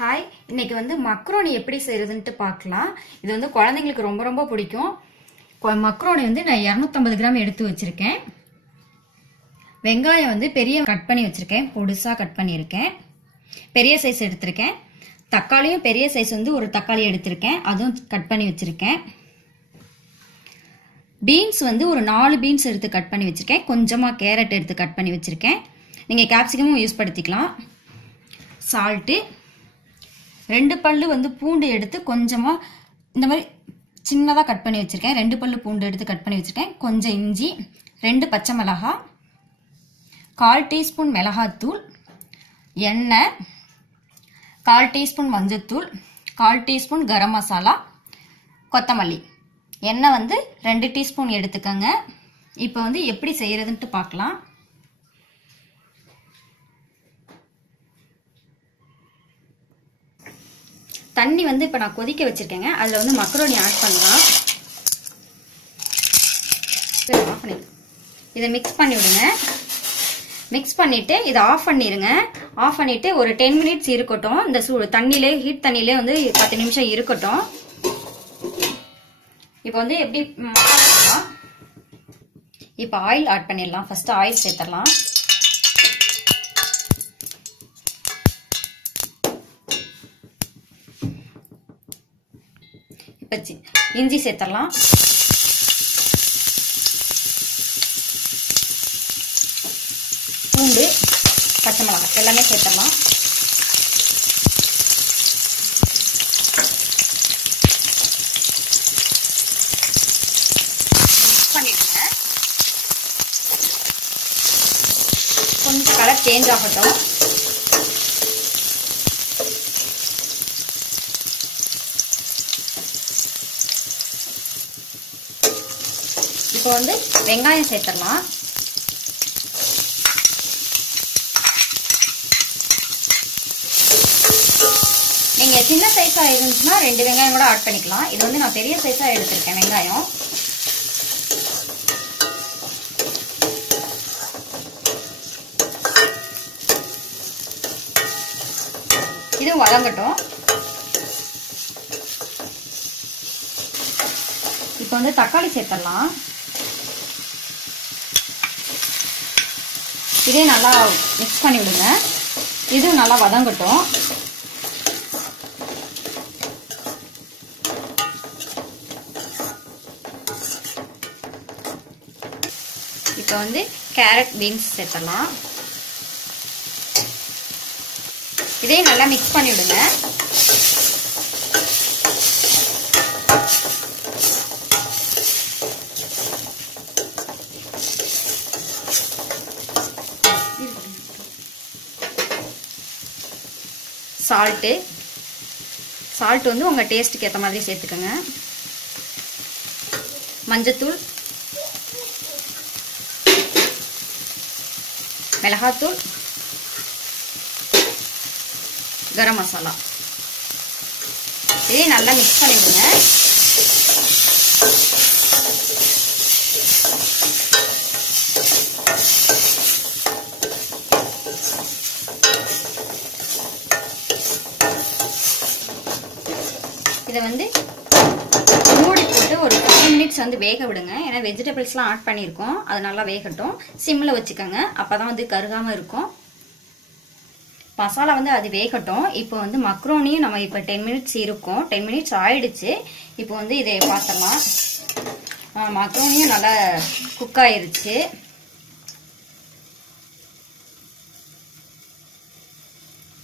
Hi, இன்னைக்கு வந்து macaroni எப்படி செய்யறதுன்னு பார்க்கலாம். இது வந்து குழந்தைங்களுக்கு ரொம்ப ரொம்ப பிடிக்கும். மக்ரோனி வந்து நான் 250 கிராம் எடுத்து வச்சிருக்கேன். வெங்காயம் வந்து பெரிய கட் பண்ணி வச்சிருக்கேன், பொடுசா கட் பண்ணியிருக்கேன். பெரிய சைஸ் எடுத்திருக்கேன். தக்காளியும் பெரிய சைஸ் வந்து ஒரு தக்காளி எடுத்திருக்கேன், அதுவும் கட் பண்ணி வச்சிருக்கேன். பீன்ஸ் வந்து ஒரு 4 பீன்ஸ் எடுத்து கட் பண்ணி வச்சிருக்கேன். கொஞ்சமா கேரட் எடுத்து கட் பண்ணி வச்சிருக்கேன். நீங்க கேப்சிகமும் யூஸ் படுத்திக்கலாம். சால்ட்டு, 2 பல்லு வந்து பூண்டு எடுத்து கொஞ்சமா இந்த மாதிரி சின்னதா கட் பண்ணி வச்சிருக்கேன். 2 பல்லு பூண்டு எடுத்து கட் பண்ணி வச்சிருக்கேன். கொஞ்சம் இஞ்சி, 2 பச்சை மிளகாய், 1/4 டீஸ்பூன் மிளகாத்தூள், எண்ணெய், 1/4 டீஸ்பூன் மஞ்சத்தூள், 1/4 டீஸ்பூன் கரம் மசாலா, கொத்தமல்லி. எண்ணெய் வந்து 2 டீஸ்பூன் எடுத்துக்கோங்க. இப்போ வந்து எப்படி செய்யறதுன்ட்டு பார்க்கலாம். தண்ணி வந்து இப்போ நான் கொதிக்க வச்சிருக்கேங்க. அதில் வந்து மக்ரோனி ஆட் பண்ணலாம். இதை மிக்ஸ் பண்ணி விடுங்க. மிக்ஸ் பண்ணிட்டு இதை ஆஃப் பண்ணிடுங்க. ஆஃப் பண்ணிட்டு ஒரு 10 மினிட்ஸ் இருக்கட்டும். இந்த தண்ணியிலே, ஹீட் தண்ணியிலே வந்து 10 நிமிஷம் இருக்கட்டும். இப்போ வந்து எப்படி இப்போ ஆயில் ஆட் பண்ணிடலாம். ஃபர்ஸ்ட் ஆயில் சேர்த்துடலாம். இஞ்சி சேர்த்தரலாம். பூண்டு, பச்சை மிளகாய் எல்லாமே சேர்த்தரலாம். மிக்ஸ் பண்ணிடுங்க. கொஞ்சம் கலர் சேஞ்ச் ஆகட்டும். இப்போ வந்து வெங்காயம் சேர்த்துடலாம். நீங்க சின்ன சைஸா இருந்துச்சுன்னா 2 வெங்காயம் கூட ஆட் பண்ணிக்கலாம். இது வந்து நான் பெரிய சைஸா எடுத்திருக்கேன் வெங்காயம். இது வதங்கட்டும். இப்போ வந்து தக்காளி சேர்த்துடலாம். இதே நல்லா மிக்ஸ் பண்ணி விடுங்க. இதுவும் நல்லா வதங்கட்டும். இப்போ வந்து கேரட், பீன்ஸ் சேர்த்துடலாம். இதே நல்லா மிக்ஸ் பண்ணி விடுங்க. சால்ட் வந்து உங்க டேஸ்ட்டுக்கு ஏற்ற மாதிரி சேர்த்துக்கோங்க. மஞ்சத்தூள், மிளகாத்தூள், கரம் மசாலா. இதே நல்லா மிக்ஸ் பண்ணிடுங்க. இதை வந்து மூடி போட்டு ஒரு 5 மினிட்ஸ் வந்து வேக விடுங்க. ஏன்னா வெஜிடபிள்ஸ்லாம் ஆட் பண்ணியிருக்கோம், அது நல்லா வேகட்டும். சிம்மில் வச்சுக்கோங்க, அப்போதான் வந்து கருகாமல் இருக்கும். மசாலா வந்து அது வேகட்டும். இப்போ வந்து மக்ரோனியும் நம்ம இப்போ 10 மினிட்ஸ் இருக்கும். 10 மினிட்ஸ் ஆயிடுச்சு. இப்போ வந்து இதை பார்த்துடலாம். மக்ரோனியும் நல்லா குக் ஆயிருச்சு.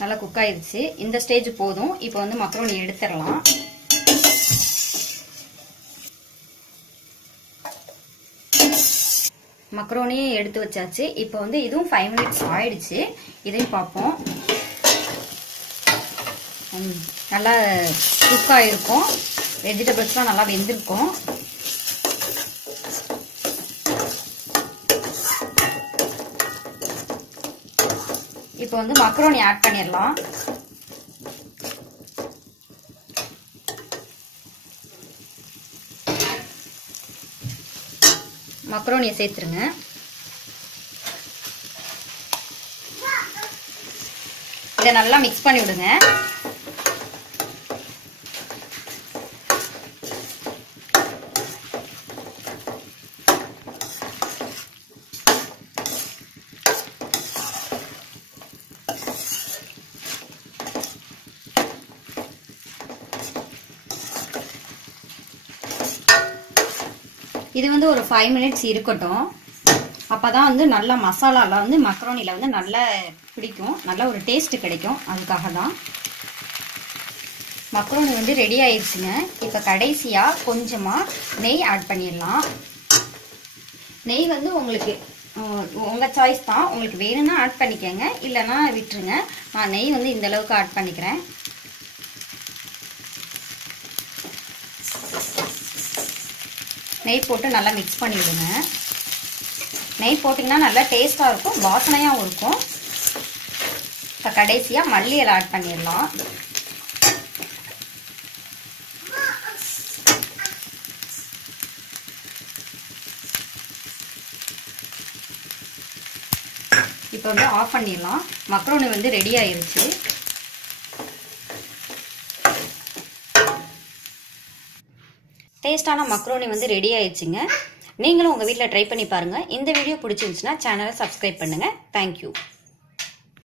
நல்லா குக் ஆயிருச்சு. இந்த ஸ்டேஜ் போதும். இப்போ வந்து மக்ரோனி எடுத்துடலாம். மக்ரோனியும் எடுத்து வச்சாச்சு. இப்போ வந்து இதுவும் 5 மினிட்ஸ் ஆயிடுச்சு. இதையும் பார்ப்போம். நல்லா குக் ஆயிருக்கும். வெஜிடபிள்ஸ்லாம் நல்லா வெந்திருக்கும். இப்போ வந்து மக்ரோனி ஆட் பண்ணிடலாம். மக்ரோனியை சேர்த்துருங்க. இதை நல்லா மிக்ஸ் பண்ணி விடுங்க. இது வந்து ஒரு 5 மினிட்ஸ் இருக்கட்டும். அப்பதான் வந்து நல்லா மசாலால வந்து மக்ரோனில வந்து நல்லா பிடிக்கும், நல்ல ஒரு டேஸ்ட் கிடைக்கும். அதுக்காக தான். மக்ரோனி வந்து ரெடி ஆயிடுச்சுங்க. இப்போ கடைசியா கொஞ்சமா நெய் ஆட் பண்ணிடலாம். நெய் வந்து உங்களுக்கு உங்க சாய்ஸ் தான். உங்களுக்கு வேணும்னா ஆட் பண்ணிக்கங்க, இல்லைன்னா விட்டுருங்க. நான் நெய் வந்து இந்த அளவுக்கு ஆட் பண்ணிக்கிறேன். நெய் போட்டு நல்லா மிக்ஸ் பண்ணிவிடுங்க. நெய் போட்டிங்கன்னா நல்லா டேஸ்ட்டாக இருக்கும், வாசனையாகவும் இருக்கும். இப்போ கடைசியாக மல்லி இலை ஆட் பண்ணிடலாம். இப்போ வந்து ஆஃப் பண்ணிடலாம். மக்ரோனி வந்து ரெடி ஆயிருச்சு. டேஸ்டான மக்ரோனி வந்து ரெடி ஆயிடுச்சுங்க. நீங்களும் உங்கள் வீட்டில் ட்ரை பண்ணி பாருங்கள். இந்த வீடியோ பிடிச்சிருந்துச்சுன்னா சேனலை சப்ஸ்கிரைப் பண்ணுங்கள். தேங்க்யூ.